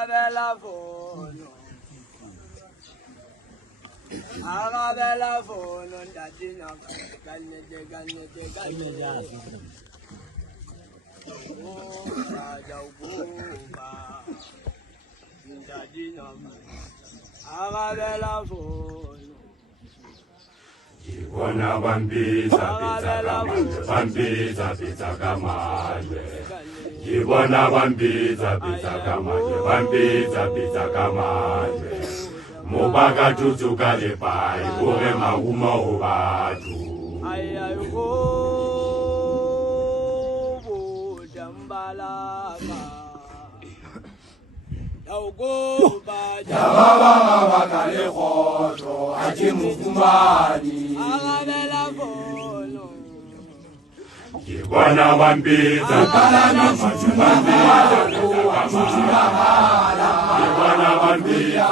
Agabella phone. Agabella phone. Dadina. Ganne. Oh, Raja Uba. Dadina. Agabella phone. Wana wambiza pizza kamanje. Yibona wambiza pizza kamanje. Mubaka tutuka le pai kore mauma obatu. Ayayo jambalaka. Daugo baja. Baba kale khoto aje mufumani. Agabella phone. Yibona wambiza kalana majumani. Yibona wambiza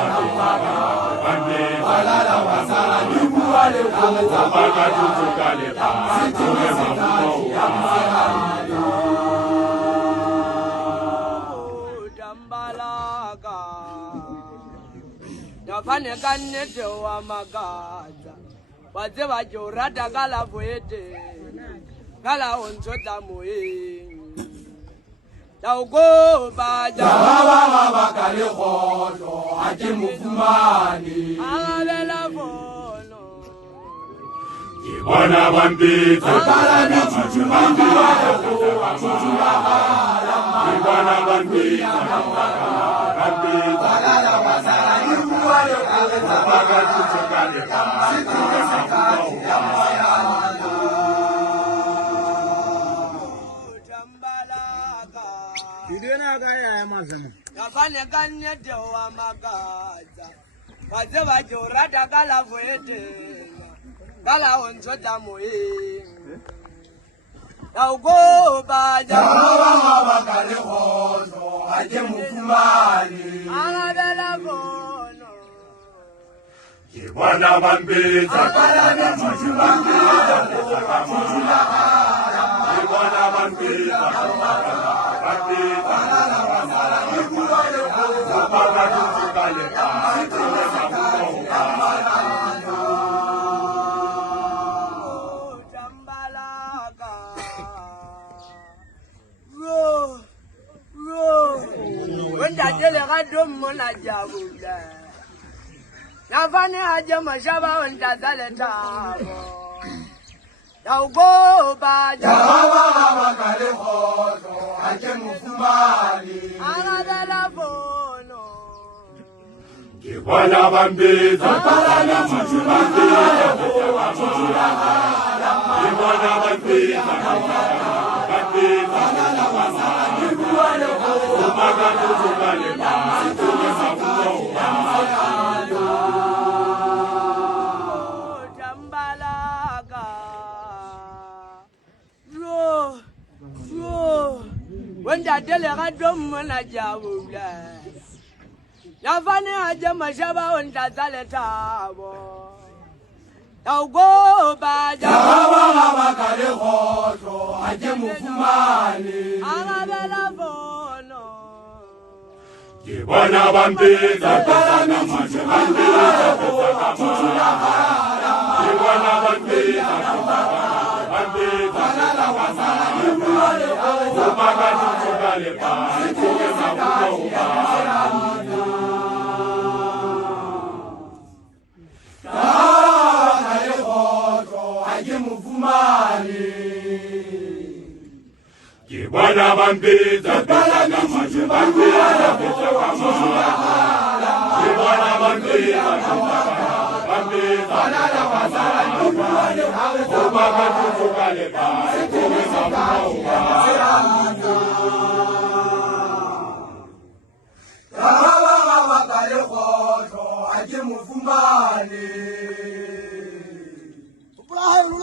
balala wasala nyuwale mubaka tutuka le pai kore mauma jambalaka. Nafane kanete wa magaza. Waze wajorata kala vuete. Kala onchota moe. Daugo baja. Baba kale khoto aje mufumani. Agabella phone. Yibona wambiza kalana majumani. Yibona wambiza balala wasala nyuwale mubaka tutuka le pai kore Nafane kanete wa magaza. Waze wajorata kala vuete. Kala onchota moe. Daugo baja. Baba kale khoto aje mufumani. Agabella phone. Yibona wambiza kalana majumani. Yibona wambiza balala wasala nyuwale mubaka tutuka le pai kore mauma Jambalaka. Ro. Wenda dele gadom mona jabula. Nafane haja mashaba wenda dale tabo. Daugo baja. Baba kale khoto aje mufumani. Agabella phone. Yibona wambiza kalana majumani. Yibona wambiza balala wasala nyuwale mubaka tutuka le pai kore mauma Jambalaka. Ro. Wenda dele gadom mona jabula. Nafane haja mashaba wenda dale tabo. Daugo baja. Baba kale khoto aje mufumani. Agabella phone. Yibona wambiza kalana majumani. Yibona wambiza balala wasala nyuwale mubaka tutuka le pai kore mauma kale khoto aje mufumani. Yibona wambiza kalana majumani. Yibona wambiza balala wasala nyuwale mubaka tutuka le pai kore mauma